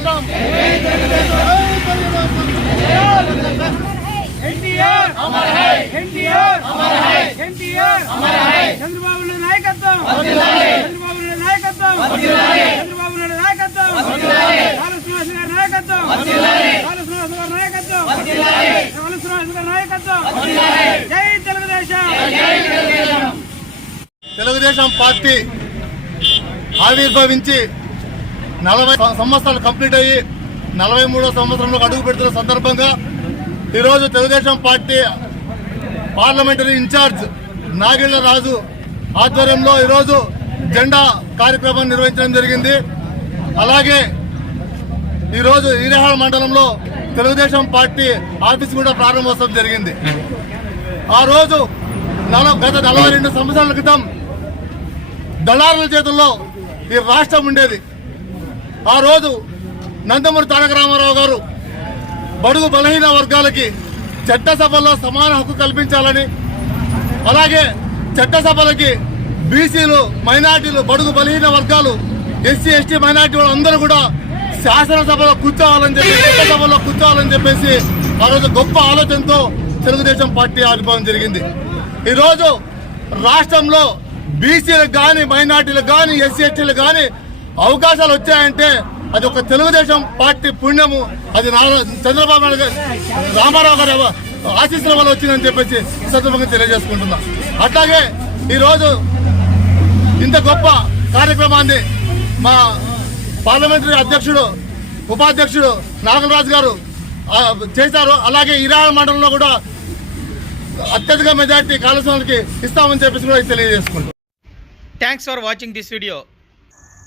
తెలుగుదేశం ఎన్టీఆర్! అమర్ హై! ఎన్టీఆర్! అమర్ హై! ఎన్టీఆర్! అమర్ హై! చంద్రబాబు నాయుడు నాయకత్వం! చంద్రబాబు నాయుడు నాయకత్వం! చంద్రబాబు నాయుడు నాయకత్వం! శ్రీనివాస్ గారి నాయకత్వం! గారి నాయకత్వం! గారి నాయకత్వం! జై తెలుగుదేశం! తెలుగుదేశం పార్టీ ఆవిర్భవించి నలభై సంవత్సరాలు కంప్లీట్ అయ్యి నలభై మూడో సంవత్సరంలో అడుగు పెడుతున్న సందర్భంగా ఈరోజు Telugu Desam party parliamentary incharge Nagilla Raju ఆధ్వర్యంలో ఈరోజు జెండా కార్యక్రమం నిర్వహించడం జరిగింది. అలాగే ఈరోజు ఈరహాల మండలంలో తెలుగుదేశం పార్టీ ఆఫీస్ కూడా ప్రారంభోత్సవం జరిగింది. ఆ రోజు గత నలభై రెండు సంవత్సరాల క్రితం దళారుల చేతుల్లో ఈ రాష్ట్రం ఉండేది. ఆ రోజు నందమూరి తారక రామారావు గారు బడుగు బలహీన వర్గాలకి చట్టసభల్లో సమాన హక్కు కల్పించాలని అలాగే చట్టసభలకి బీసీలు మైనార్టీలు బడుగు బలహీన వర్గాలు ఎస్సీ ఎస్టీ మైనార్టీ వాళ్ళు అందరూ కూడా శాసనసభలో కూర్చోవాలని చెప్పి చట్టసభలో కూర్చోవాలని చెప్పేసి ఆ రోజు గొప్ప ఆలోచనతో తెలుగుదేశం పార్టీ ఆవిర్భావం జరిగింది. ఈరోజు రాష్ట్రంలో బీసీలకు కానీ మైనార్టీలకు కానీ ఎస్సీ ఎస్టీలకు కానీ అవకాశాలు వచ్చాయంటే అది ఒక తెలుగుదేశం పార్టీ పుణ్యము. అది చంద్రబాబు నాయుడు రామారావు గారు ఆశీస్సుల వల్ల వచ్చిందని చెప్పేసి సందర్భంగా తెలియజేసుకుంటున్నా. అట్లాగే ఈరోజు ఇంత గొప్ప కార్యక్రమాన్ని మా పార్లమెంటరీ అధ్యక్షుడు ఉపాధ్యక్షుడు నాగరాజు గారు చేశారు. అలాగే ఇరాన్ మండలంలో కూడా అత్యధిక మెజార్టీ కాళస్వామికి ఇస్తామని చెప్పేసి కూడా తెలియజేసుకుంటాం thanks for watching this video